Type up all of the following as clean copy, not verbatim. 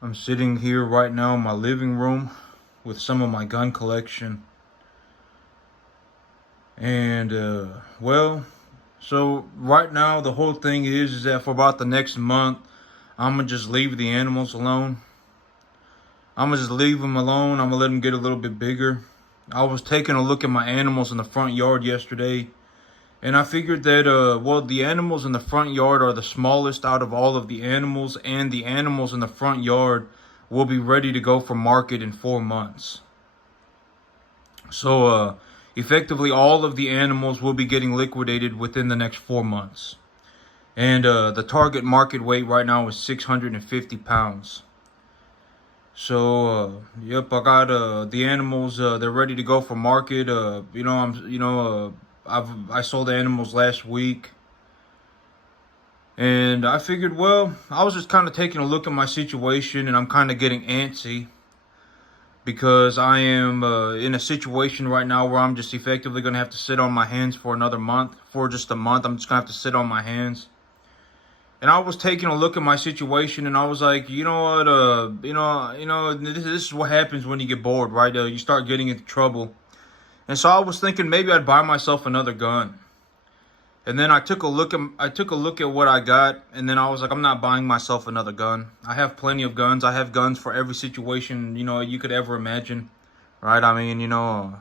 I'm sitting here right now in my living room with some of my gun collection. And, so right now the whole thing is that for about the next month, I'm going to just leave the animals alone. I'm going to just leave them alone. I'm going to let them get a little bit bigger. I was taking a look at my animals in the front yard yesterday. And I figured that, the animals in the front yard are the smallest out of all of the animals, and the animals in the front yard will be ready to go for market in 4 months. So, effectively, all of the animals will be getting liquidated within the next 4 months. And the target market weight right now is 650 pounds. So, yep, I got the animals. They're ready to go for market. I sold the animals last week, and I figured, well, I was just kind of taking a look at my situation, and I'm kind of getting antsy because I am in a situation right now where I'm just effectively going to have to sit on my hands for another month. For just a month, I'm just going to have to sit on my hands. And I was taking a look at my situation, and I was like, you know what, this is what happens when you get bored, right? You start getting into trouble. And so I was thinking maybe I'd buy myself another gun. And then I took a look at what I got, and then I was like, I'm not buying myself another gun. I have plenty of guns. I have guns for every situation, you could ever imagine, right? I mean, I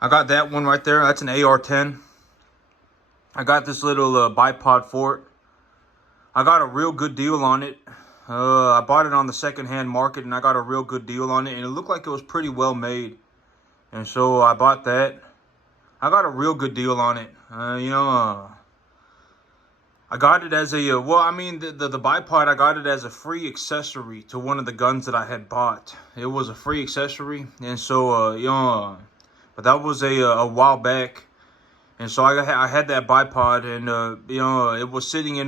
got that one right there. That's an AR-10. I got this little bipod for it. I got a real good deal on it. I bought it on the secondhand market, and I got a real good deal on it, and it looked like it was pretty well made. And so I bought that. I got a real good deal on it. I got it as a, the bipod, I got it as a free accessory to one of the guns that I had bought. It was a free accessory, and so, but that was a while back. And so I had that bipod, and it was sitting in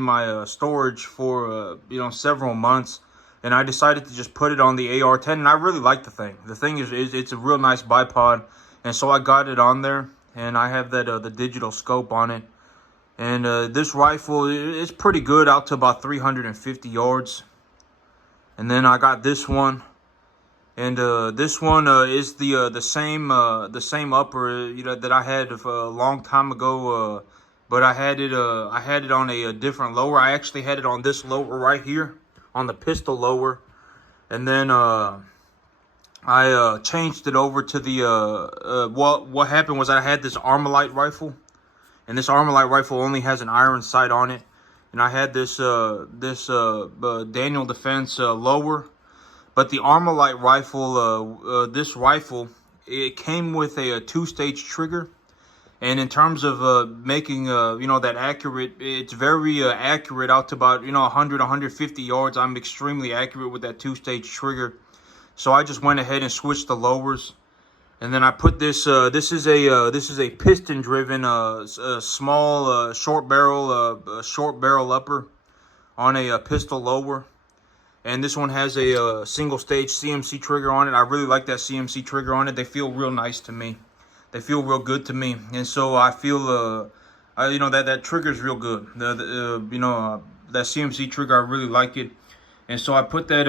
my storage for several months, and I decided to just put it on the AR-10, and I really like the thing. The thing is it's a real nice bipod, and so I got it on there, and I have that the digital scope on it, and this rifle is pretty good out to about 350 yards, and then I got this one. And this one is the same upper that I had a long time ago, but I had it on a different lower. I actually had it on this lower right here, on the pistol lower, and then I changed it over to the what happened was I had this Armalite rifle, and this Armalite rifle only has an iron sight on it, and I had this Daniel Defense lower. But the Armalite rifle, this rifle, it came with a two-stage trigger. And in terms of making, that accurate, it's very accurate out to about, 100, 150 yards. I'm extremely accurate with that two-stage trigger. So I just went ahead and switched the lowers. And then I put this, this is a piston-driven, small, short barrel upper on a pistol lower. And this one has a single-stage CMC trigger on it. I really like that CMC trigger on it. They feel real nice to me. They feel real good to me. And so I feel, that trigger is real good. That CMC trigger, I really like it. And so I put that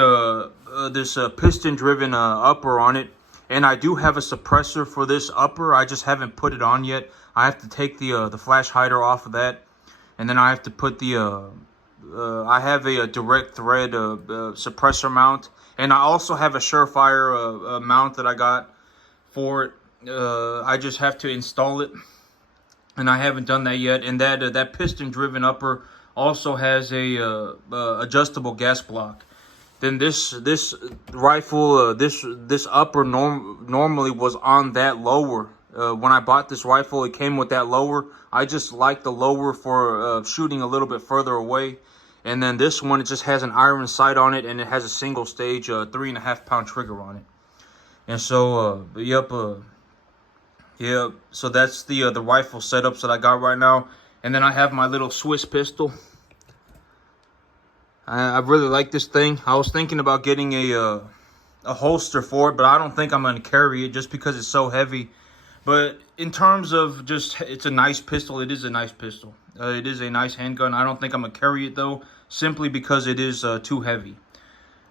this piston-driven upper on it. And I do have a suppressor for this upper. I just haven't put it on yet. I have to take the flash hider off of that, and then I have to put the I have a direct thread suppressor mount, and I also have a Surefire mount that I got for it. I just have to install it, and I haven't done that yet. And that piston-driven upper also has a adjustable gas block. Then this rifle, this upper normally was on that lower. When I bought this rifle, it came with that lower. I just like the lower for shooting a little bit further away. And then this one, it just has an iron sight on it, and it has a single stage 3.5 pound trigger on it. And so, so that's the rifle setups that I got right now. And then I have my little Swiss pistol. I really like this thing. I was thinking about getting a holster for it, but I don't think I'm going to carry it just because it's so heavy. But in terms of just, it's a nice pistol. It is a nice pistol. It is a nice handgun. I don't think I'm gonna carry it though, simply because it is too heavy.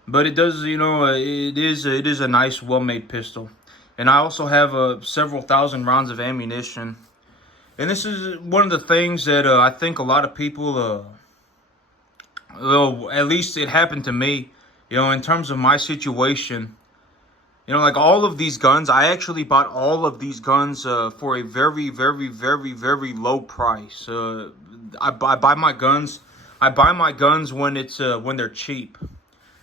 But it does, it is a nice, well-made pistol. And I also have several thousand rounds of ammunition. And this is one of the things that I think a lot of people, well, at least it happened to me, in terms of my situation. Like all of these guns, I actually bought all of these guns for a very, very, very, very low price. I buy my guns. I buy my guns when they're cheap.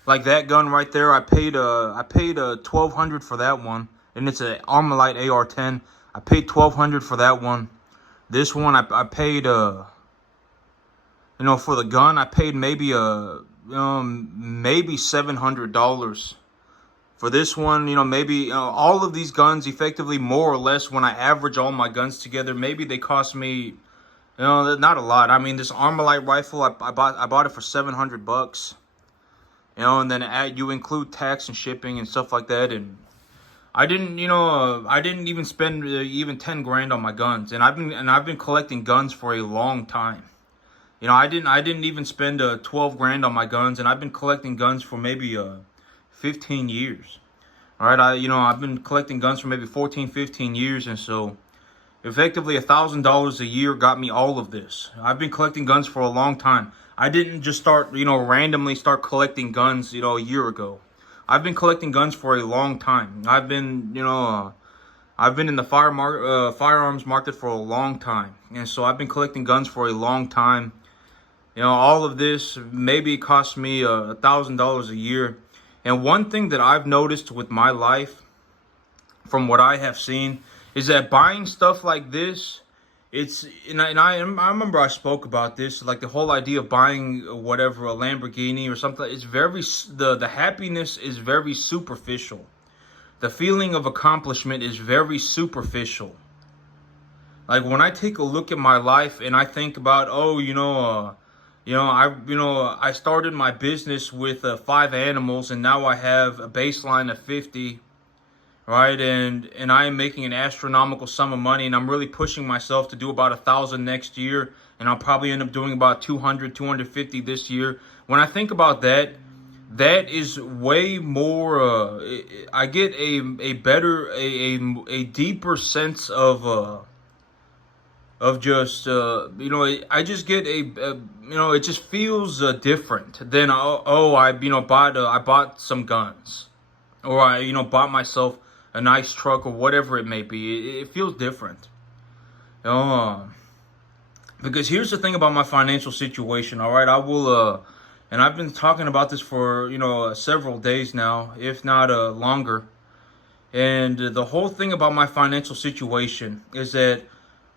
Like that gun right there, I paid 1,200 for that one, and it's an Armalite AR-10. I paid 1,200 for that one. This one, I paid for the gun, I paid maybe maybe $700. For this one, maybe all of these guns, effectively more or less, when I average all my guns together, maybe they cost me, not a lot. I mean, this Armalite rifle, I bought it for $700. And then you include tax and shipping and stuff like that, and I didn't even spend even 10 grand on my guns, and I've been collecting guns for a long time. I didn't even spend 12 grand on my guns, and I've been collecting guns for maybe 15 years. All right, I've been collecting guns for maybe 14, 15 years, and so effectively $1,000 a year got me all of this. I've been collecting guns for a long time. I didn't just start, randomly start collecting guns, a year ago. I've been collecting guns for a long time. I've been in the firearms market for a long time, and so I've been collecting guns for a long time. All of this, maybe it cost me $1,000 a year. And one thing that I've noticed with my life, from what I have seen, is that buying stuff like this, I remember I spoke about this, like the whole idea of buying whatever, a Lamborghini or something. It's very, the happiness is very superficial. The feeling of accomplishment is very superficial. Like when I take a look at my life and I think about, I started my business with 5 animals, and now I have a baseline of 50. Right, and I am making an astronomical sum of money, and I'm really pushing myself to do about 1,000 next year, and I'll probably end up doing about 200, 250 this year. When I think about that, that is way more. I get a better, a deeper sense of just I just get it just feels different than I bought some guns, or I bought myself a nice truck or whatever it may be. It feels different. Because here's the thing about my financial situation, all right? I will, and I've been talking about this for, several days now, if not longer. And the whole thing about my financial situation is that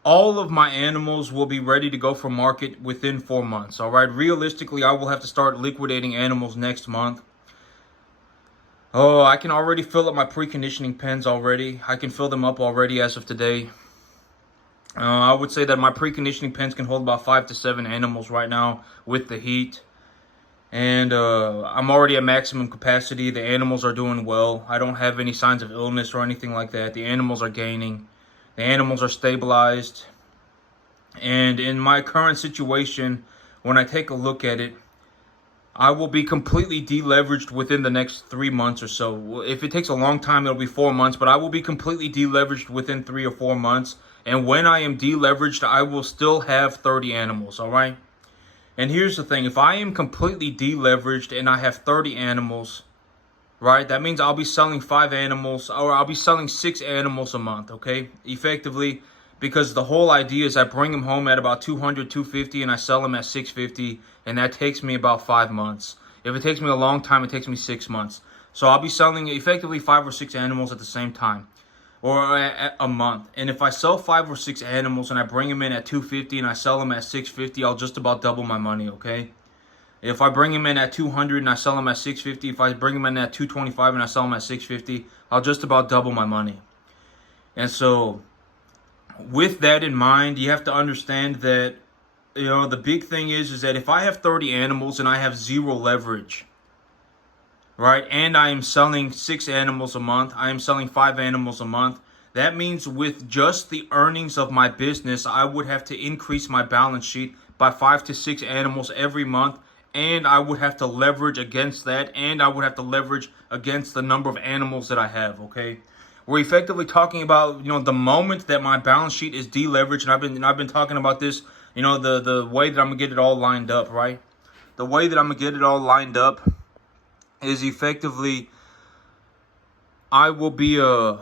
all of my animals will be ready to go for market within 4 months, all right? Realistically, I will have to start liquidating animals next month. Oh, I can already fill up my preconditioning pens already. I can fill them up already as of today. I would say that my preconditioning pens can hold about 5 to 7 animals right now with the heat. And I'm already at maximum capacity. The animals are doing well. I don't have any signs of illness or anything like that. The animals are gaining. The animals are stabilized. And in my current situation, when I take a look at it, I will be completely deleveraged within the next 3 months or so. If it takes a long time, it'll be 4 months, but I will be completely deleveraged within 3 or 4 months. And when I am deleveraged, I will still have 30 animals, all right? And here's the thing. If I am completely deleveraged and I have 30 animals, right, that means I'll be selling 5 animals, or I'll be selling 6 animals a month, okay? Effectively, because the whole idea is I bring them home at about 200, 250, and I sell them at 650, and that takes me about 5 months. If it takes me a long time, it takes me 6 months. So I'll be selling effectively 5 or 6 animals at the same time, or a month. And if I sell 5 or 6 animals and I bring them in at 250 and I sell them at 650, I'll just about double my money, okay? If I bring them in at 200 and I sell them at 650, if I bring them in at 225 and I sell them at 650, I'll just about double my money. And so with that in mind, you have to understand that, the big thing is that if I have 30 animals and I have 0 leverage, right, and I am selling 6 animals a month, I am selling 5 animals a month, That means with just the earnings of my business, I would have to increase my balance sheet by 5 to 6 animals every month. And I would have to leverage against that. And I would have to leverage against the number of animals that I have, okay? We're effectively talking about, the moment that my balance sheet is deleveraged. And I've been talking about this, the way that I'm going to get it all lined up, right? The way that I'm going to get it all lined up is effectively, I will be the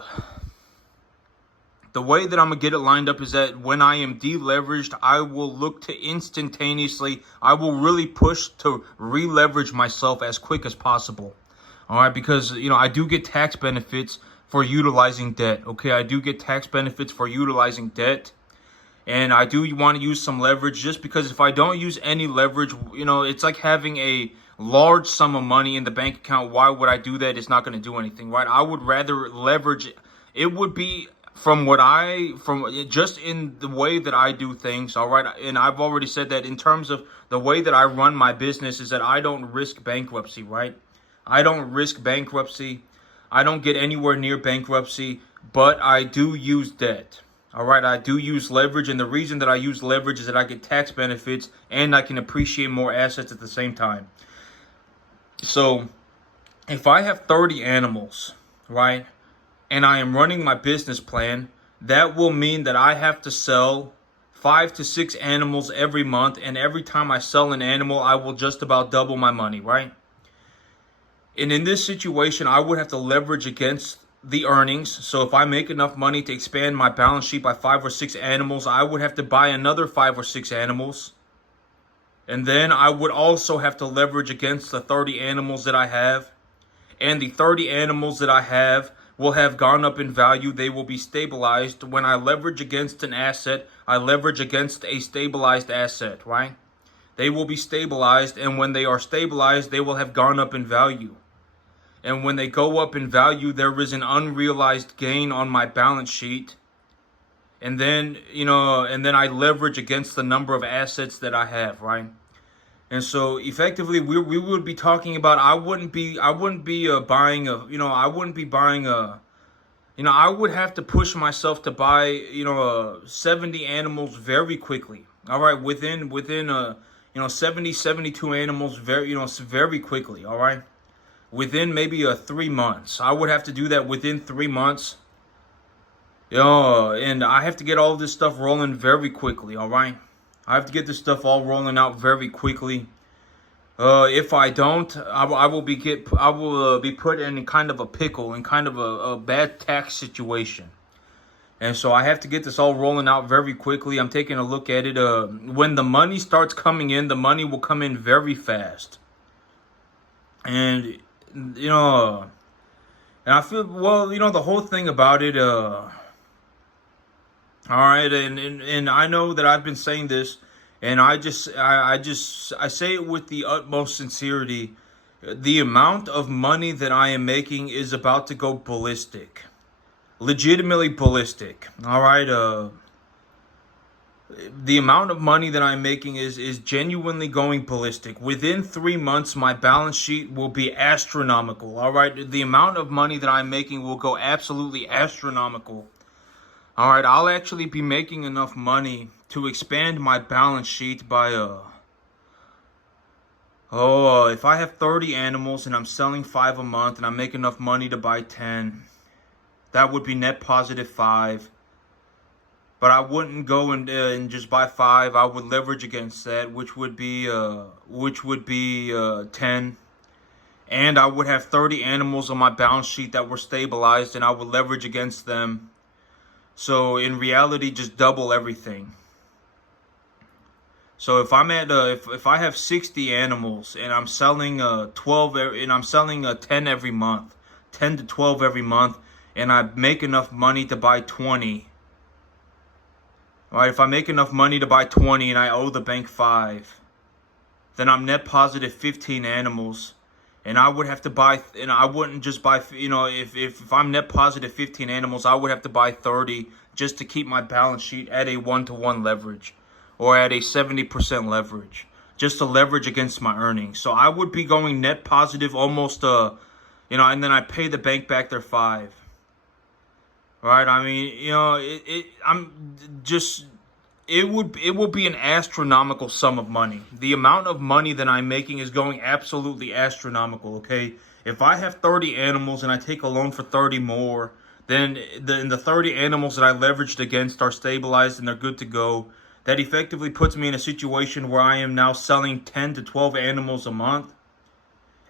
way that I'm going to get it lined up is that when I am deleveraged, I will look to instantaneously, I will really push to re-leverage myself as quick as possible. All right, because, I do get tax benefits for utilizing debt. Okay, I do get tax benefits for utilizing debt. And I do want to use some leverage, just because if I don't use any leverage, it's like having a large sum of money in the bank account. Why would I do that? It's not going to do anything, right? I would rather leverage. It would be from just in the way that I do things. All right. And I've already said that in terms of the way that I run my business is that I don't risk bankruptcy, right? I don't risk bankruptcy. I don't get anywhere near bankruptcy, but I do use debt. All right, I do use leverage, and the reason that I use leverage is that I get tax benefits and I can appreciate more assets at the same time. So if I have 30 animals, right, and I am running my business plan, that will mean that I have to sell 5 to 6 animals every month, and every time I sell an animal, I will just about double my money, right? And in this situation, I would have to leverage against the earnings. So if I make enough money to expand my balance sheet by 5 or 6 animals, I would have to buy another 5 or 6 animals. And then I would also have to leverage against the 30 animals that I have. And the 30 animals that I have will have gone up in value. They will be stabilized. When I leverage against an asset, I leverage against a stabilized asset, right? They will be stabilized, and when they are stabilized, they will have gone up in value. And when they go up in value, there is an unrealized gain on my balance sheet. And then, I leverage against the number of assets that I have, right? And so effectively, we would be talking about, I wouldn't be buying I would have to push myself to buy, 70 animals very quickly. All right, within 70, 72 animals very quickly, all right? Within maybe 3 months. I would have to do that within 3 months. And I have to get all this stuff rolling very quickly, all right? I have to get this stuff all rolling out very quickly. If I don't, I will be put in kind of a pickle, in kind of a bad tax situation. And so I have to get this all rolling out very quickly. I'm taking a look at it. When the money starts coming in, the money will come in very fast. And and I feel, the whole thing about it, all right, and I know that I've been saying this, and I say it with the utmost sincerity. The amount of money that I am making is about to go ballistic, legitimately ballistic. All right, the amount of money that I'm making is genuinely going ballistic. Within 3 months, my balance sheet will be astronomical. All right, the amount of money that I'm making will go absolutely astronomical. All right, I'll actually be making enough money to expand my balance sheet by if I have 30 animals and I'm selling 5 a month and I make enough money to buy 10, that would be net positive 5. But I wouldn't go and just buy 5. I would leverage against that, which would be 10. And I would have 30 animals on my balance sheet that were stabilized, and I would leverage against them. So in reality, just double everything. So if I'm at if I have 60 animals and I'm selling 12 and I'm selling 10 every month, 10 to 12 every month, and I make enough money to buy 20. All right, if I make enough money to buy 20 and I owe the bank 5, then I'm net positive 15 animals. And I would have to buy, and I wouldn't just buy, if I'm net positive 15 animals, I would have to buy 30 just to keep my balance sheet at a 1-to-1 leverage or at a 70% leverage, just to leverage against my earnings. So I would be going net positive almost, and then I pay the bank back their 5. right? I mean, I'm just, it will be an astronomical sum of money. The amount of money that I'm making is going absolutely astronomical, okay? If I have 30 animals and I take a loan for 30 more, then the 30 animals that I leveraged against are stabilized and they're good to go. That effectively puts me in a situation where I am now selling 10 to 12 animals a month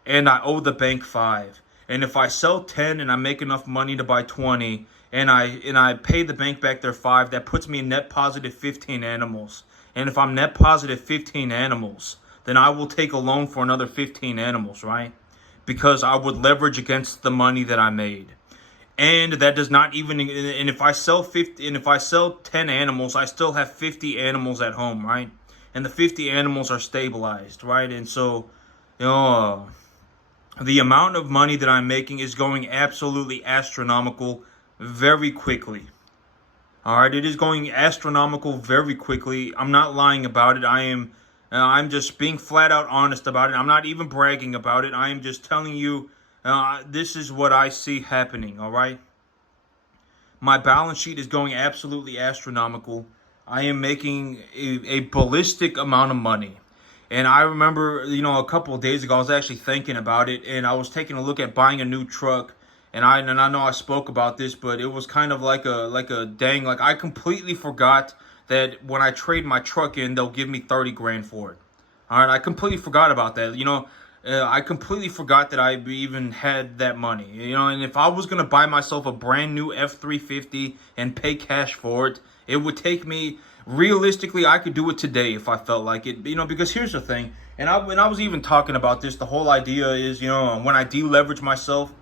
and I owe the bank 5. And if I sell 10 and I make enough money to buy 20 and I pay the bank back their 5, that puts me in net positive 15 animals. And if I'm net positive 15 animals, then I will take a loan for another 15 animals, right? Because I would leverage against the money that I made. And that does not even, and if I sell 50, and if I sell 10 animals, I still have 50 animals at home, right? And the 50 animals are stabilized, right? And so, you know, the amount of money that I'm making is going absolutely astronomical very quickly. All right, it is going astronomical very quickly. I'm not lying about it. I'm just being flat out honest about it. I'm not even bragging about it. I am just telling you, this is what I see happening. All right, my balance sheet is going absolutely astronomical. I am making a ballistic amount of money. And I remember, a couple of days ago, I was actually thinking about it, and I was taking a look at buying a new truck. And I know I spoke about this, but it was kind of like a dang, like I completely forgot that when I trade my truck in, they'll give me 30 grand for it. All right, I completely forgot about that. I completely forgot that I even had that money. And if I was gonna buy myself a brand new F-350 and pay cash for it, it would take me, realistically, I could do it today if I felt like it. Because here's the thing, and I was even talking about this. The whole idea is, when I deleverage myself,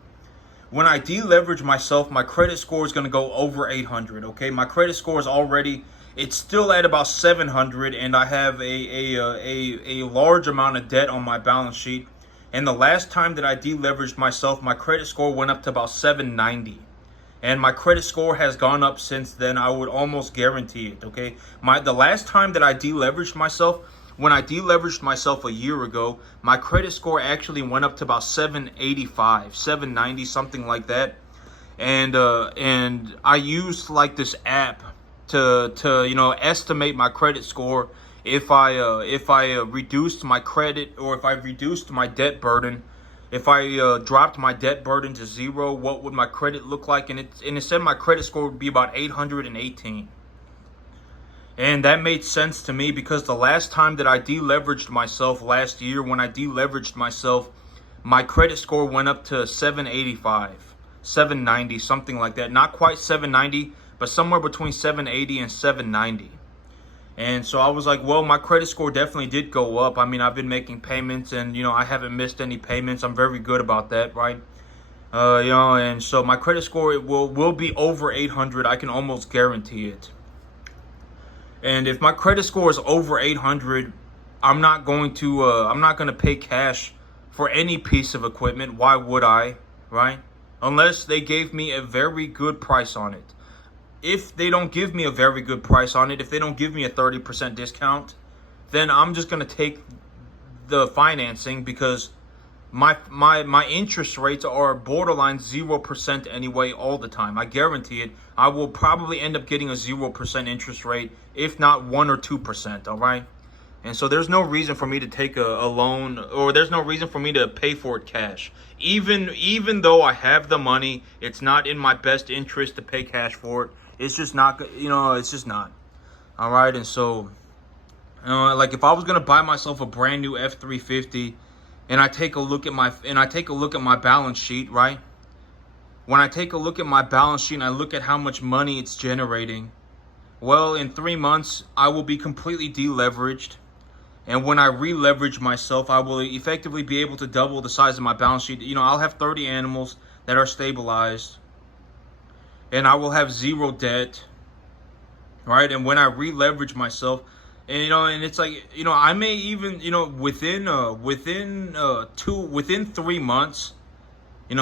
my credit score is going to go over 800. Okay, my credit score is already, it's still at about 700, and I have a large amount of debt on my balance sheet. And the last time that I deleveraged myself, my credit score went up to about 790. And my credit score has gone up since then. I would almost guarantee it. Okay, the last time that I deleveraged myself, when I deleveraged myself a year ago, my credit score actually went up to about 785, 790, something like that. And I used like this app to estimate my credit score if I reduced my credit, or if I reduced my debt burden. If I dropped my debt burden to 0, what would my credit look like? And it said my credit score would be about 818. And that made sense to me because the last time that I deleveraged myself last year, when I deleveraged myself, my credit score went up to 785, 790, something like that. Not quite 790, but somewhere between 780 and 790. And so I was like, well, my credit score definitely did go up. I mean, I've been making payments, and I haven't missed any payments. I'm very good about that, right? And so my credit score, it will be over 800. I can almost guarantee it. And if my credit score is over 800, I'm not going to pay cash for any piece of equipment. Why would I, right? Unless they gave me a very good price on it. If they don't give me a very good price on it, if they don't give me a 30% discount, then I'm just going to take the financing, because my interest rates are borderline 0% anyway all the time. I guarantee it. I will probably end up getting a 0% interest rate, if not 1 or 2%, all right? And so there's no reason for me to take a loan, or there's no reason for me to pay for it cash. Even though I have the money, it's not in my best interest to pay cash for it. It's just not, it's just not. All right, and so, like if I was gonna buy myself a brand new F-350, and I take a look at my balance sheet, right? When I take a look at my balance sheet and I look at how much money it's generating, well, in 3 months I will be completely deleveraged. And when I re-leverage myself, I will effectively be able to double the size of my balance sheet. I'll have 30 animals that are stabilized, and I will have 0 debt, right? And when I re-leverage myself, and it's like, I may even, within 3 months,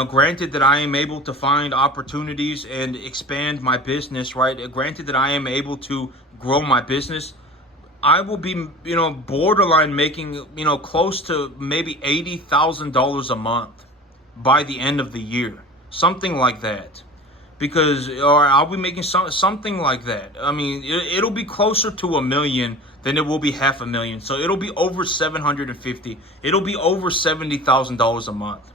granted that I am able to find opportunities and expand my business, right? Granted that I am able to grow my business, I will be, borderline making, close to maybe $80,000 a month by the end of the year, something like that. because, or I'll be making something like that. I mean, it'll be closer to $1 million than it will be $500,000. So it'll be over 750. It'll be over $70,000 a month.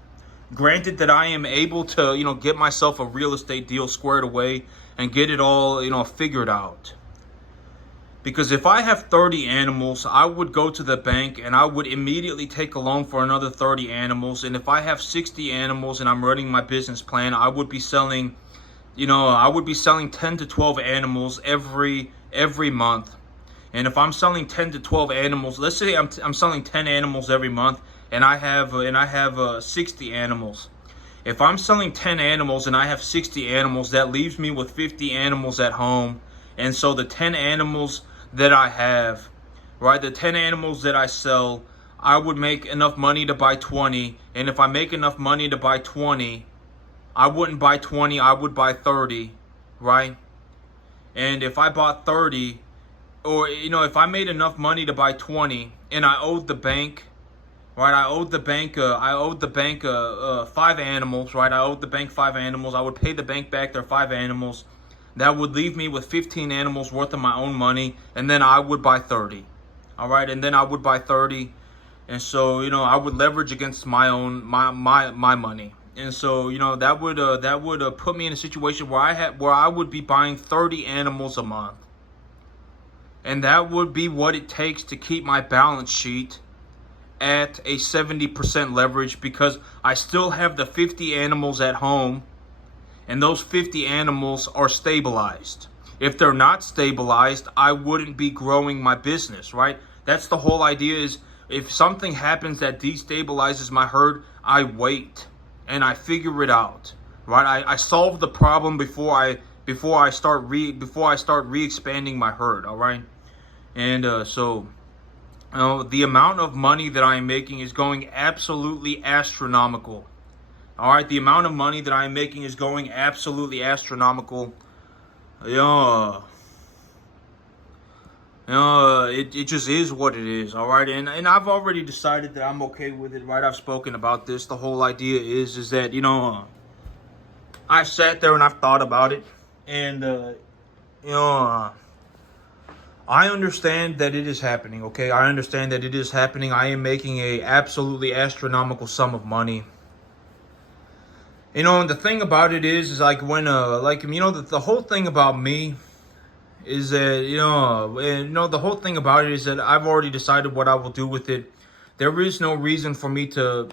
Granted that I am able to, get myself a real estate deal squared away and get it all, figured out. Because if I have 30 animals, I would go to the bank and I would immediately take a loan for another 30 animals. And if I have 60 animals and I'm running my business plan, I would be selling, 10 to 12 animals every month. And if I'm selling 10 to 12 animals, let's say I'm selling 10 animals every month, and I have 60 animals. If I'm selling 10 animals and I have 60 animals, that leaves me with 50 animals at home. And so the 10 animals that I have, right, the 10 animals that I sell, I would make enough money to buy 20. And if I make enough money to buy 20, I wouldn't buy 20, I would buy 30, right? And if I bought 30, or, if I made enough money to buy 20 and I owed the bank, right, I owed the bank 5 animals, right? I owed the bank 5 animals. I would pay the bank back their 5 animals. That would leave me with 15 animals worth of my own money, and then I would buy 30. All right, and then I would buy 30, and so I would leverage against my own my money, and so that would put me in a situation where I would be buying 30 animals a month, and that would be what it takes to keep my balance sheet at a 70% leverage, because I still have the 50 animals at home. And those 50 animals are stabilized. If they're not stabilized, I wouldn't be growing my business, right? That's the whole idea, is if something happens that destabilizes my herd, I wait and I figure it out, right? I solve the problem before I start re-expanding my herd, all right? And so the amount of money that I'm making is going absolutely astronomical. All right, the amount of money that I'm making is going absolutely astronomical. It just is what it is, all right? And I've already decided that I'm okay with it, right? I've spoken about this. The whole idea is that, I've sat there and I've thought about it. And, I understand that it is happening, okay? I understand that it is happening. I am making a absolutely astronomical sum of money. And the thing about it is like when, the whole thing about me is that, the whole thing about it is that I've already decided what I will do with it. There is no reason for me to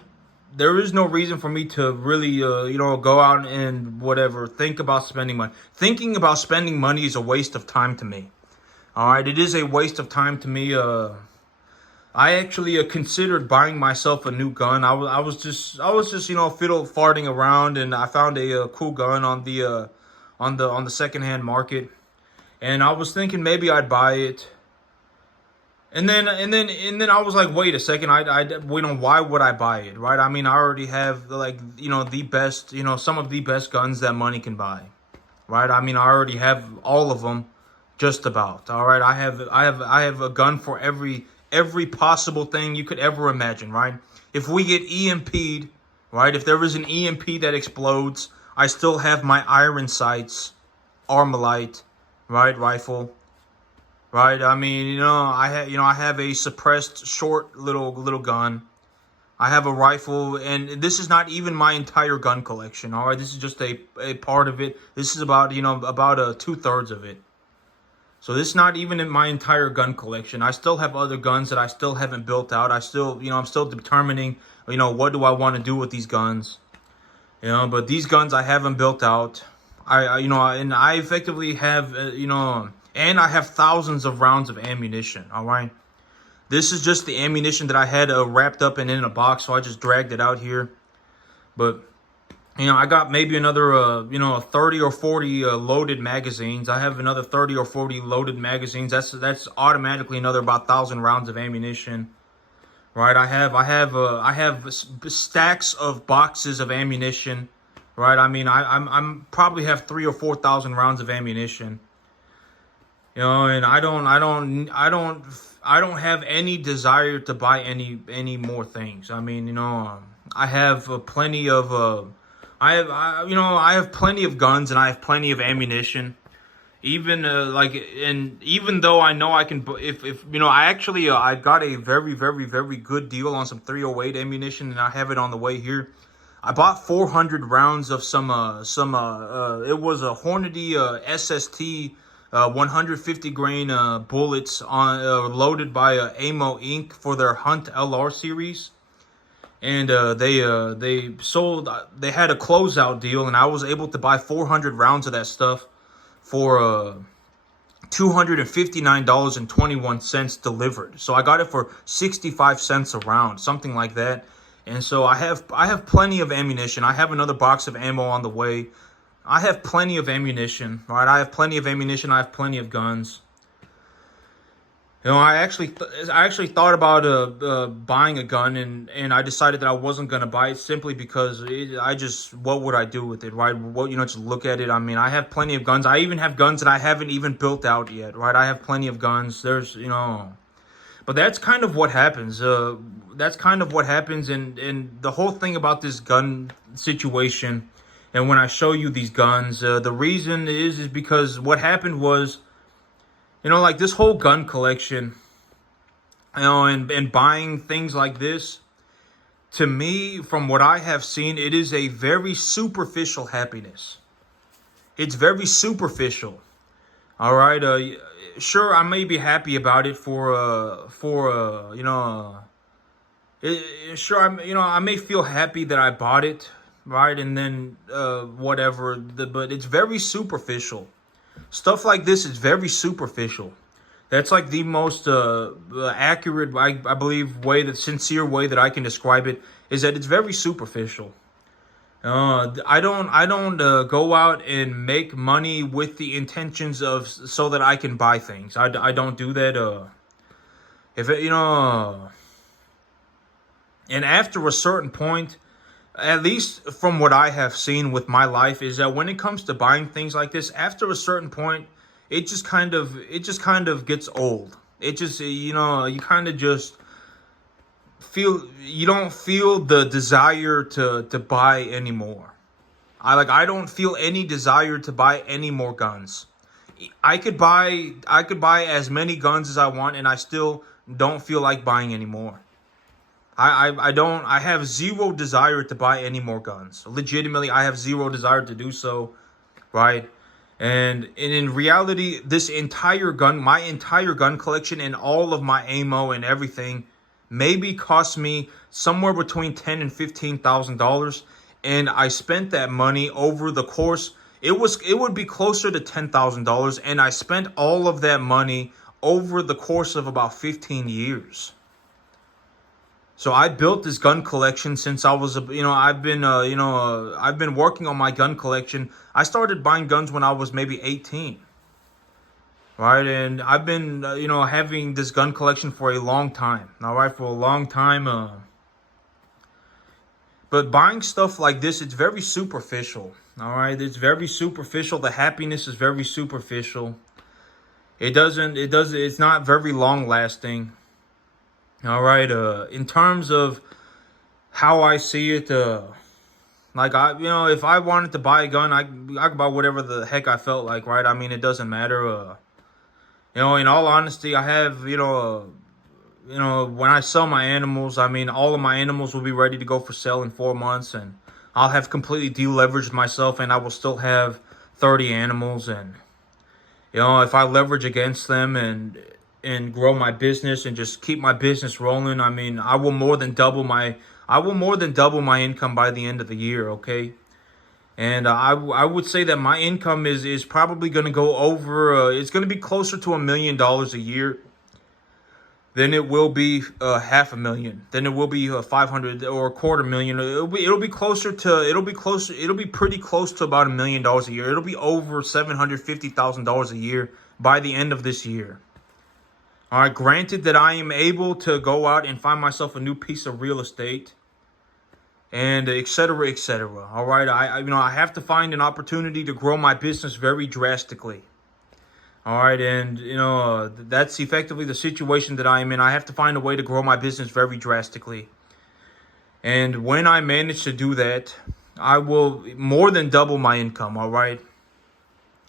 really, go out and whatever, think about spending money. Thinking about spending money is a waste of time to me. All right, it is a waste of time to me. I actually considered buying myself a new gun. I was just fiddle farting around, and I found a cool gun on the secondhand market, and I was thinking maybe I'd buy it. And then I was like, wait a second, why would I buy it, right? I mean, I already have the best, some of the best guns that money can buy, right? I mean, I already have all of them, just about. All right, I have a gun for every possible thing you could ever imagine, right? If we get EMP'd, right? If there is an EMP that explodes, I still have my iron sights, Armalite, right, rifle, right? I mean, I have a suppressed short little gun. I have a rifle, and this is not even my entire gun collection. All right, this is just a part of it. This is about 2/3 of it. So this is not even in my entire gun collection. I still have other guns that I still haven't built out. I'm still determining, what do I want to do with these guns. But these guns I haven't built out. And I effectively have, and I have thousands of rounds of ammunition, all right? This is just the ammunition that I had wrapped up and in a box, so I just dragged it out here. But I got maybe another, 30 or 40 loaded magazines. I have another 30 or 40 loaded magazines. That's automatically another about 1,000 rounds of ammunition, right? I have stacks of boxes of ammunition, right? I mean, I'm probably have 3,000 or 4,000 rounds of ammunition, and I don't have any desire to buy any more things. I mean, I have plenty of I have plenty of guns and I have plenty of ammunition. Even and even though I know I can, if I got a very very good deal on some 308 ammunition, and I have it on the way here. I bought 400 rounds of it was a Hornady SST 150 grain bullets on loaded by Ammo Inc. for their Hunt LR series. And they had a closeout deal, and I was able to buy 400 rounds of that stuff for $259.21 delivered. So I got it for 65 cents a round, something like that. And so I have plenty of ammunition. I have another box of ammo on the way. I have plenty of ammunition, right? I have plenty of ammunition. I have plenty of guns. I actually thought about buying a gun, and I decided that I wasn't gonna buy it simply because what would I do with it, right? Just look at it. I mean, I have plenty of guns. I even have guns that I haven't even built out yet, right? I have plenty of guns. But that's kind of what happens. And the whole thing about this gun situation, and when I show you these guns, the reason is because what happened was, like this whole gun collection, and buying things like this, to me, from what I have seen, it is a very superficial happiness. It's very superficial. All right. Sure, I may be happy about it sure, I may feel happy that I bought it, right? And then whatever. But it's very superficial. Stuff like this is very superficial. That's like the most accurate, I believe, sincere way that I can describe it is that it's very superficial. I don't go out and make money with the intentions of so that I can buy things. I don't do that. And after a certain point, at least from what I have seen with my life, is that when it comes to buying things like this, after a certain point, it just kind of gets old. It just you kind of just you don't feel the desire to buy anymore. I don't feel any desire to buy any more guns. I could buy as many guns as I want, and I still don't feel like buying anymore. I have zero desire to buy any more guns. Legitimately, I have zero desire to do so, right? And in reality, my entire gun collection and all of my ammo and everything maybe cost me somewhere between $10,000 and $15,000, and I spent that money over the course. It would be closer to $10,000, and I spent all of that money over the course of about 15 years. So I built this gun collection since I was, I've been working on my gun collection. I started buying guns when I was maybe 18, right? And I've been, having this gun collection for a long time, all right, for a long time. But buying stuff like this, it's very superficial, all right? It's very superficial. The happiness is very superficial. It's not very long lasting. All right. In terms of how I see it, if I wanted to buy a gun, I could buy whatever the heck I felt like, right? I mean, it doesn't matter. In all honesty, I have, when I sell my animals, I mean, all of my animals will be ready to go for sale in 4 months, and I'll have completely deleveraged myself, and I will still have 30 animals, and if I leverage against them and grow my business and just keep my business rolling, I mean, I will more than double my income by the end of the year, okay? And I would say that my income is probably going to go over, it's going to be closer to $1 million a year than it will be $500,000, than it will be 500 or $250,000. It'll be pretty close to about $1 million a year. It'll be over $750,000 a year by the end of this year. All right, granted that I am able to go out and find myself a new piece of real estate, and et cetera, et cetera. All right, I have to find an opportunity to grow my business very drastically. All right, and that's effectively the situation that I am in. I have to find a way to grow my business very drastically. And when I manage to do that, I will more than double my income, all right?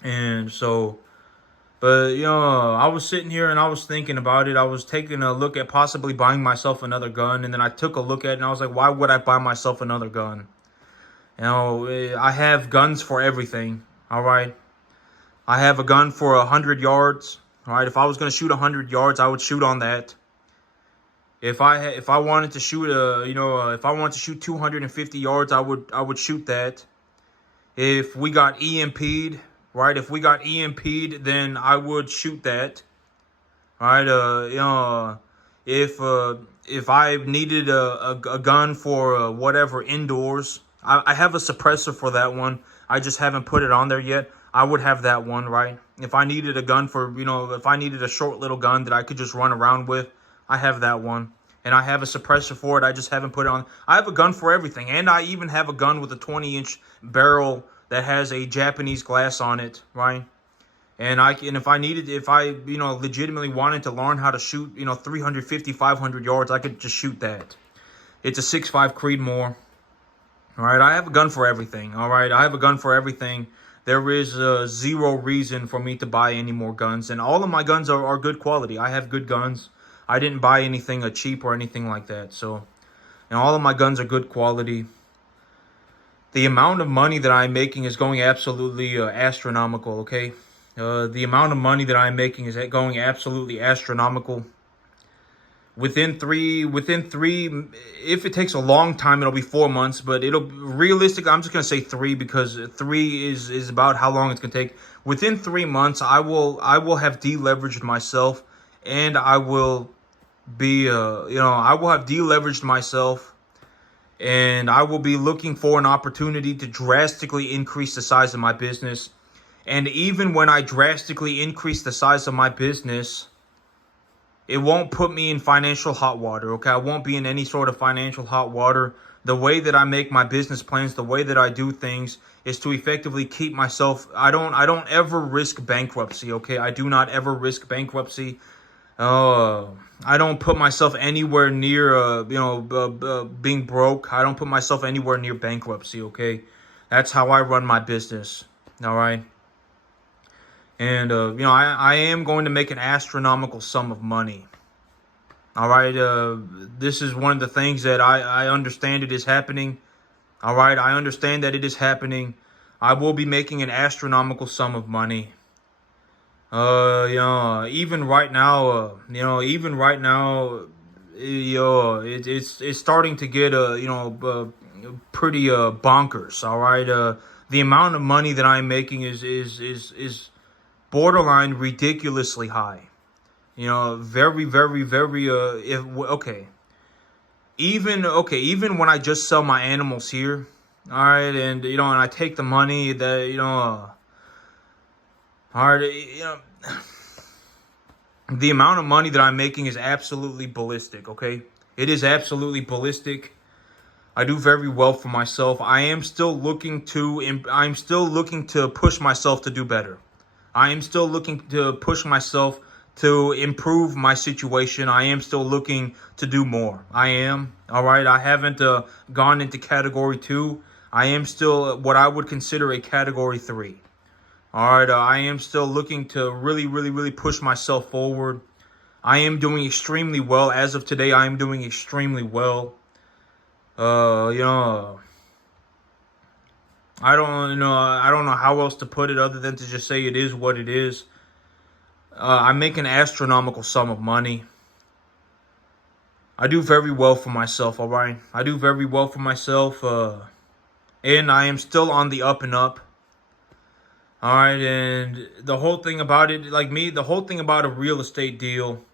And so, but, I was sitting here and I was thinking about it. I was taking a look at possibly buying myself another gun. And then I took a look at it and I was like, why would I buy myself another gun? I have guns for everything, all right? I have a gun for 100 yards, all right? If I was going to shoot 100 yards, I would shoot on that. If I wanted to shoot if I wanted to shoot 250 yards, I would shoot that. If we got EMP'd, right? If we got EMP'd, then I would shoot that. All right. If I needed a gun for whatever indoors, I have a suppressor for that one. I just haven't put it on there yet. I would have that one, right? If I needed a gun for, if I needed a short little gun that I could just run around with, I have that one. And I have a suppressor for it. I just haven't put it on. I have a gun for everything. And I even have a gun with a 20-inch barrel that has a Japanese glass on it, right? And if I legitimately wanted to learn how to shoot, 350, 500 yards, I could just shoot that. It's a 6.5 Creedmoor. All right, I have a gun for everything. All right, I have a gun for everything. There is zero reason for me to buy any more guns. And all of my guns are good quality. I have good guns. I didn't buy anything cheap or anything like that. So, and all of my guns are good quality. The amount of money that I'm making is going absolutely astronomical, okay? The amount of money that I'm making is going absolutely astronomical. Within three, if it takes a long time, it'll be 4 months, but realistically, I'm just going to say 3 because 3 is about how long it's going to take. Within 3 months, I will have deleveraged myself, and I will I will have deleveraged myself, and I will be looking for an opportunity to drastically increase the size of my business. And even when I drastically increase the size of my business, it won't put me in financial hot water, okay? I won't be in any sort of financial hot water. The way that I make my business plans, the way that I do things is to effectively keep myself. I don't ever risk bankruptcy, okay? I do not ever risk bankruptcy. I don't put myself anywhere near, being broke. I don't put myself anywhere near bankruptcy, okay? That's how I run my business, all right? And, I am going to make an astronomical sum of money. All right. This is one of the things that I understand it is happening. All right. I understand that it is happening. I will be making an astronomical sum of money. Even right now, it's starting to get, pretty, bonkers. All right. The amount of money that I'm making is borderline ridiculously high. Very, very, very, even when I just sell my animals here, all right, and, and I take the money that, all right, the amount of money that I'm making is absolutely ballistic, okay? It is absolutely ballistic. I do very well for myself. I'm still looking to push myself to do better. I am still looking to push myself to improve my situation. I am still looking to do more. I am. All right. I haven't gone into category 2. I am still what I would consider a category 3. All right. I am still looking to really, really, really push myself forward. I am doing extremely well. As of today, I am doing extremely well. I don't know how else to put it other than to just say it is what it is. I make an astronomical sum of money. I do very well for myself, all right? I do very well for myself, and I am still on the up and up. All right, and the whole thing about it, the whole thing about a real estate deal,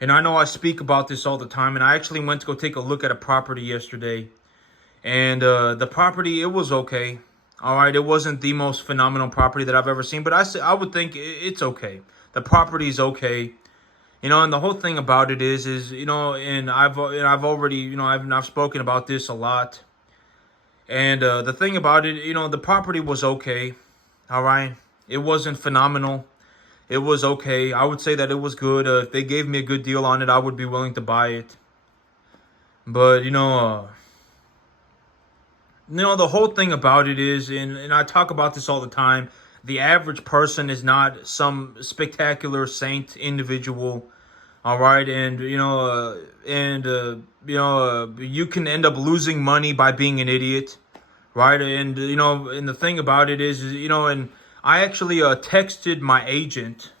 and I know I speak about this all the time, and I actually went to go take a look at a property yesterday, and the property, it was okay. All right, it wasn't the most phenomenal property that I've ever seen, but I would think it's okay. The property is okay, and the whole thing about it is, and I've already, I've spoken about this a lot. And the thing about it, the property was okay. All right, it wasn't phenomenal. It was okay. I would say that it was good. If they gave me a good deal on it, I would be willing to buy it. But The whole thing about it is, and I talk about this all the time, the average person is not some spectacular saint individual. All right, and you can end up losing money by being an idiot, right? And the thing about it is, and I actually texted my agent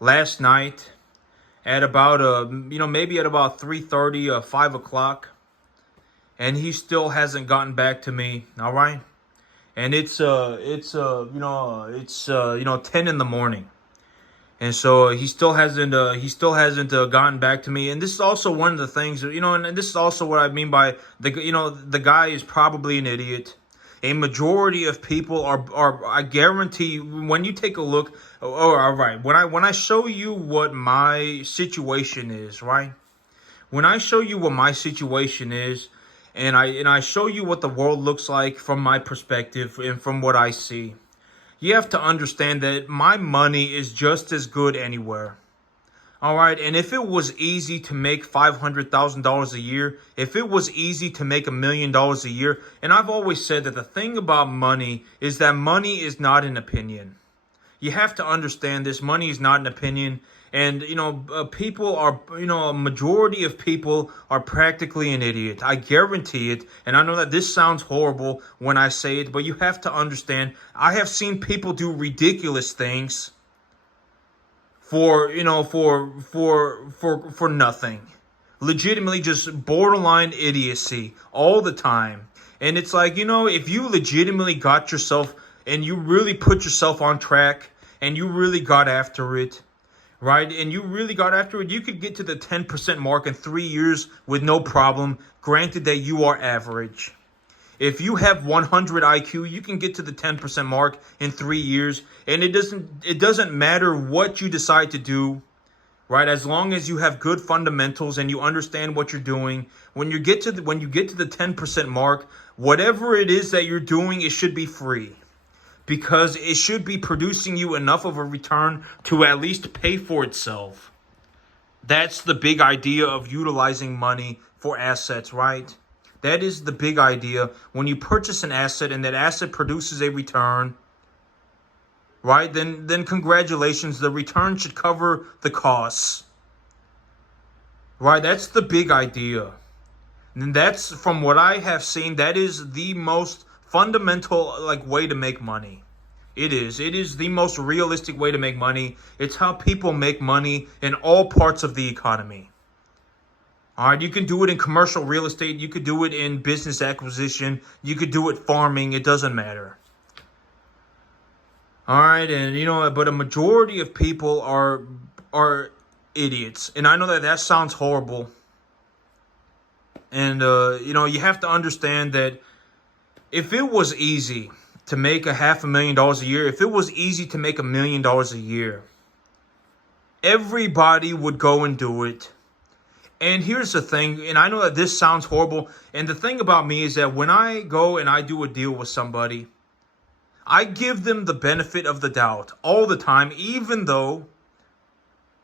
last night at about maybe at about 3:30 or 5 o'clock, and he still hasn't gotten back to me. All right, and it's 10 in the morning. And so he still hasn't gotten back to me. And this is also one of the things, and this is also what I mean by the guy is probably an idiot. A majority of people are I guarantee when you take a look. Oh, all right. When I show you what my situation is, right? When I show you what my situation is, and I show you what the world looks like from my perspective and from what I see, you have to understand that my money is just as good anywhere. All right. And if it was easy to make $500,000 a year, if it was easy to make $1 million a year, and I've always said that the thing about money is that money is not an opinion. You have to understand this. Money is not an opinion. And, people are, a majority of people are practically an idiot. I guarantee it. And I know that this sounds horrible when I say it, but you have to understand, I have seen people do ridiculous things for, for nothing. Legitimately just borderline idiocy all the time. And it's like, if you legitimately got yourself and you really put yourself on track and you really got after it, right? And you really got after it, you could get to the 10% mark in 3 years with no problem. Granted that you are average. If you have 100 IQ, you can get to the 10% mark in 3 years. And it doesn't matter what you decide to do, right? As long as you have good fundamentals and you understand what you're doing, when you get to the 10% mark, whatever it is that you're doing, it should be free. Because it should be producing you enough of a return to at least pay for itself. That's the big idea of utilizing money for assets, right? That is the big idea. When you purchase an asset and that asset produces a return, right, then congratulations, the return should cover the costs. Right, that's the big idea. And that's, from what I have seen, that is the most fundamental way to make money. It is the most realistic way to make money. It's how people make money in all parts of the economy. All right, you can do it in commercial real estate, you could do it in business acquisition, you could do it farming, it doesn't matter. All right, and but a majority of people are idiots. And I know that sounds horrible. And you have to understand that if it was easy to make $500,000 a year, if it was easy to make $1 million a year, everybody would go and do it. And here's the thing, and I know that this sounds horrible, and the thing about me is that when I go and I do a deal with somebody, I give them the benefit of the doubt all the time, even though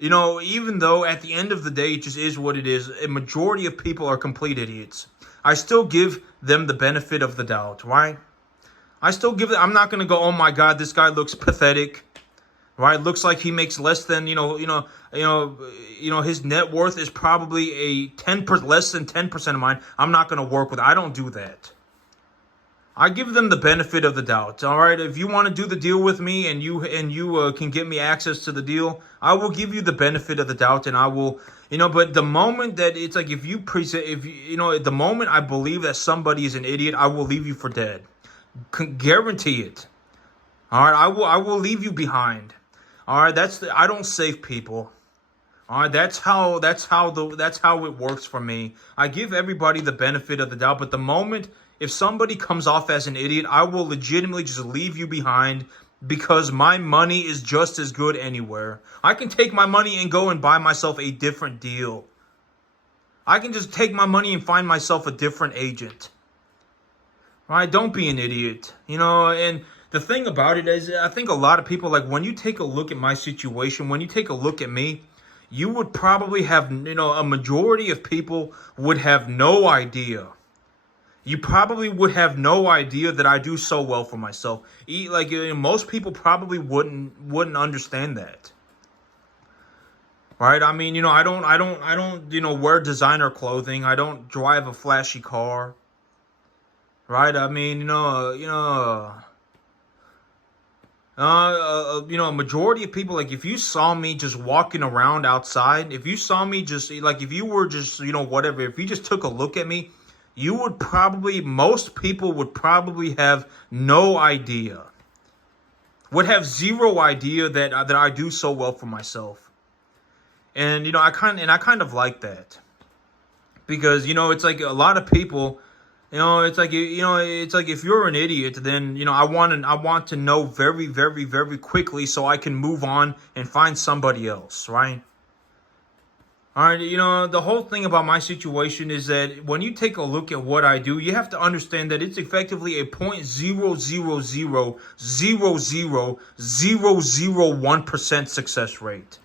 at the end of the day, it just is what it is. A majority of people are complete idiots. I still give them the benefit of the doubt, right? I'm not going to go, oh my God, this guy looks pathetic, right? Looks like he makes less than, his net worth is probably less than 10% of mine. I'm not going to work with it. I don't do that. I give them the benefit of the doubt. All right, if you want to do the deal with me and you can get me access to the deal, I will give you the benefit of the doubt, and I will, But the moment that it's like the moment I believe that somebody is an idiot, I will leave you for dead. Guarantee it. All right, I will leave you behind. All right, I don't save people. All right, that's how it works for me. I give everybody the benefit of the doubt, but the moment if somebody comes off as an idiot, I will legitimately just leave you behind, because my money is just as good anywhere. I can take my money and go and buy myself a different deal. I can just take my money and find myself a different agent. All right, don't be an idiot. And the thing about it is, I think a lot of people, when you take a look at my situation, when you take a look at me, you would probably have, a majority of people would have no idea. you probably would have no idea that I do so well for myself. Like, most people probably wouldn't understand that. Right? I mean, I don't, wear designer clothing. I don't drive a flashy car. Right? I mean, a majority of people, like, if you saw me just walking around outside, if you saw me just, like, if you were just, whatever, if you just took a look at me, most people would probably have no idea, would have zero idea that I do so well for myself. And, I kind of like that. Because, it's like a lot of people, it's like if you're an idiot, then, I want to know very, very, very quickly so I can move on and find somebody else, right? All right, the whole thing about my situation is that when you take a look at what I do, you have to understand that it's effectively a 0.000000001% success rate.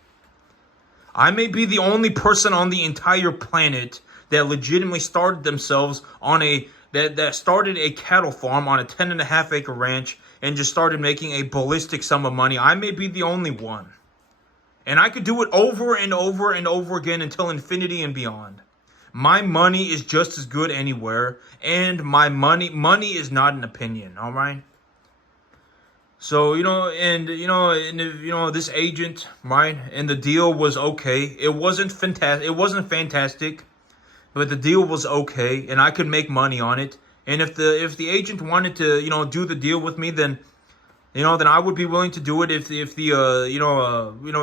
I may be the only person on the entire planet that legitimately started themselves on that started a cattle farm on a 10.5 acre ranch and just started making a ballistic sum of money. I may be the only one. And I could do it over and over and over again until infinity and beyond. My money is just as good anywhere, and my money is not an opinion, all right? So, this agent, right? And the deal was okay. It wasn't fantastic, but the deal was okay, and I could make money on it. And if the agent wanted to, do the deal with me, then then I would be willing to do it if the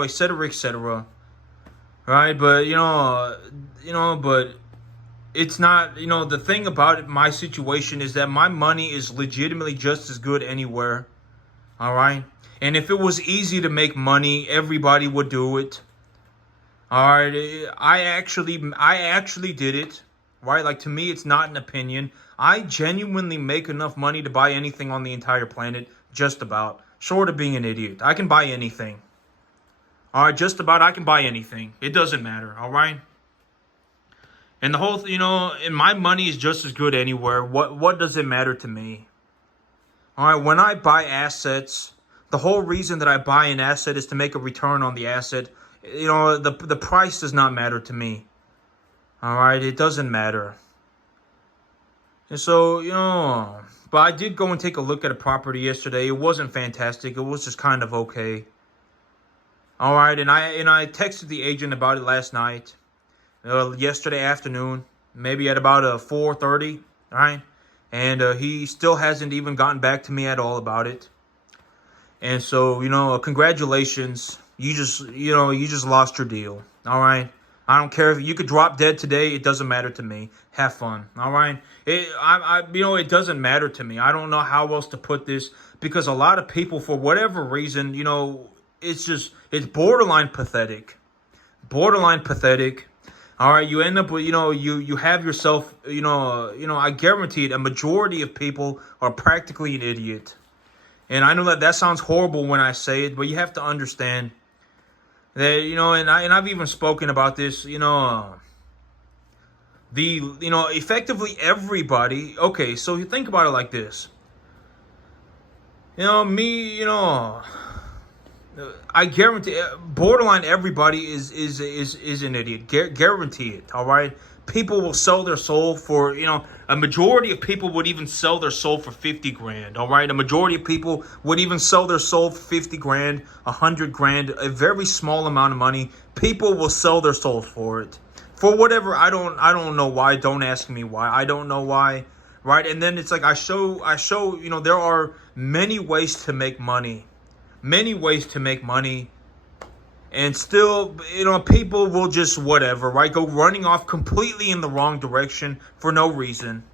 et cetera, et cetera. Right? But, but it's not, the thing about it, my situation is that my money is legitimately just as good anywhere. All right? And if it was easy to make money, everybody would do it. All right? I actually did it. Right? Like, to me, it's not an opinion. I genuinely make enough money to buy anything on the entire planet. Just about. Short of being an idiot. I can buy anything. All right, just about. I can buy anything. It doesn't matter, all right? And the whole, and my money is just as good anywhere. What does it matter to me? All right, when I buy assets, the whole reason that I buy an asset is to make a return on the asset. The price does not matter to me. All right, it doesn't matter. And so, but I did go and take a look at a property yesterday. It wasn't fantastic. It was just kind of okay. All right, and I texted the agent about it last night, yesterday afternoon, maybe at about 4:30. All right, and he still hasn't even gotten back to me at all about it. And so, congratulations. You just lost your deal. All right. I don't care if you could drop dead today. It doesn't matter to me. Have fun. All right. It doesn't matter to me. I don't know how else to put this, because a lot of people, for whatever reason, it's borderline pathetic. Borderline pathetic. All right. You end up with, you have yourself, I guarantee it, a majority of people are practically an idiot. And I know that sounds horrible when I say it, but you have to understand that, and I've even spoken about this, effectively everybody. Okay, so you think about it like this. I guarantee borderline everybody is an idiot. Guarantee it, all right? People will sell their soul for, a majority of people would even sell their soul for 50 grand, all right? A majority of people would even sell their soul for 50 grand, 100 grand, a very small amount of money. People will sell their souls for it. For whatever, I don't know why. Don't ask me why. I don't know why, right? And then it's like I show, there are many ways to make money. Many ways to make money. And still, people will just whatever, right? Go running off completely in the wrong direction for no reason.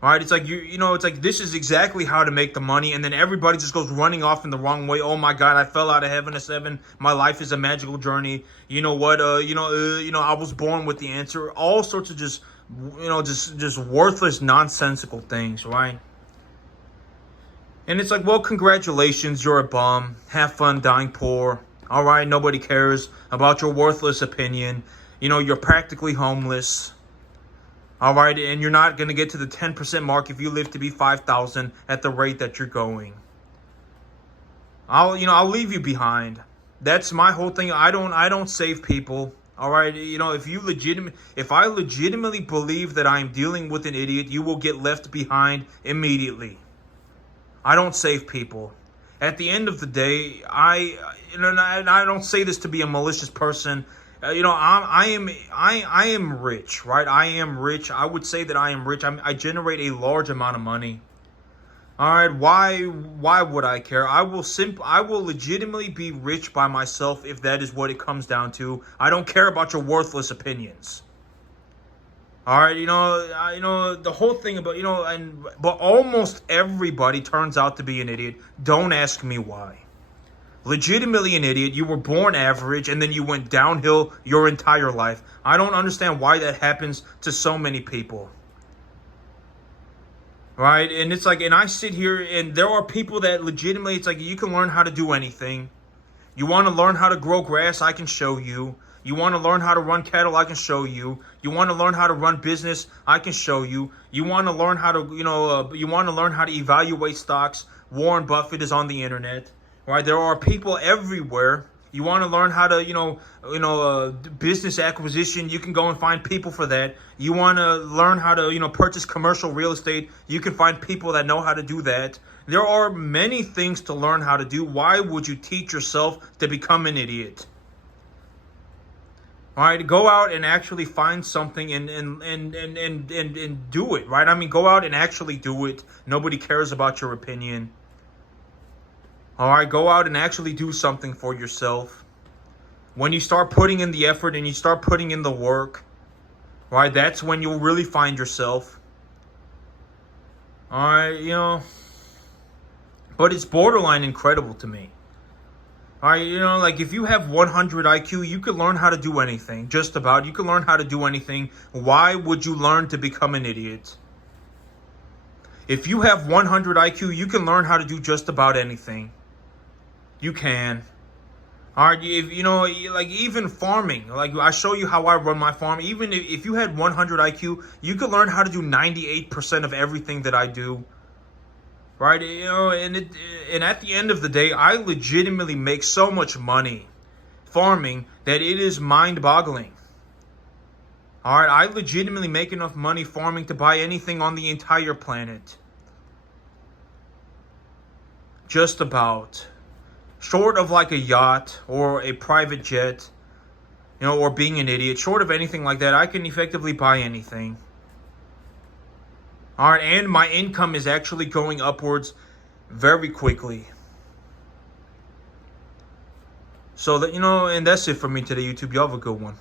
Right? It's like, it's like, this is exactly how to make the money. And then everybody just goes running off in the wrong way. Oh my God, I fell out of heaven to seven. My life is a magical journey. You know what? I was born with the answer. All sorts of just worthless, nonsensical things, right? And it's like, well, congratulations. You're a bum. Have fun dying poor. All right, nobody cares about your worthless opinion. You're practically homeless. All right, and you're not going to get to the 10% mark if you live to be 5,000 at the rate that you're going. I'll leave you behind. That's my whole thing. I don't save people. All right, if I legitimately believe that I'm dealing with an idiot, you will get left behind immediately. I don't save people. At the end of the day, I don't say this to be a malicious person. I am rich, right? I am rich. I would say that I am rich. I generate a large amount of money. All right, why would I care? I will legitimately be rich by myself if that is what it comes down to. I don't care about your worthless opinions. All right, the whole thing about, but almost everybody turns out to be an idiot. Don't ask me why. Legitimately an idiot. You were born average and then you went downhill your entire life. I don't understand why that happens to so many people. Right? And it's like, and I sit here and there are people that legitimately, it's like, you can learn how to do anything. You want to learn how to grow grass? I can show you. You want to learn how to run cattle? I can show you. You want to learn how to run business? I can show you. You want to learn how to, you want to learn how to evaluate stocks? Warren Buffett is on the internet. Right? There are people everywhere. You want to learn how to, business acquisition? You can go and find people for that. You want to learn how to, purchase commercial real estate? You can find people that know how to do that. There are many things to learn how to do. Why would you teach yourself to become an idiot? All right, go out and actually find something and do it, right? I mean, go out and actually do it. Nobody cares about your opinion. All right, go out and actually do something for yourself. When you start putting in the effort and you start putting in the work, right, that's when you'll really find yourself. All right, but it's borderline incredible to me. All right, like if you have 100 IQ, you can learn how to do anything, just about. You can learn how to do anything. Why would you learn to become an idiot? If you have 100 IQ, you can learn how to do just about anything. You can. All right, like even farming, like I show you how I run my farm. Even if you had 100 IQ, you could learn how to do 98% of everything that I do. Right, and at the end of the day, I legitimately make so much money farming that it is mind-boggling. All right, I legitimately make enough money farming to buy anything on the entire planet. Just about. Short of like a yacht or a private jet, or being an idiot, short of anything like that, I can effectively buy anything. All right, and my income is actually going upwards very quickly. So that, and that's it for me today, YouTube. Y'all have a good one.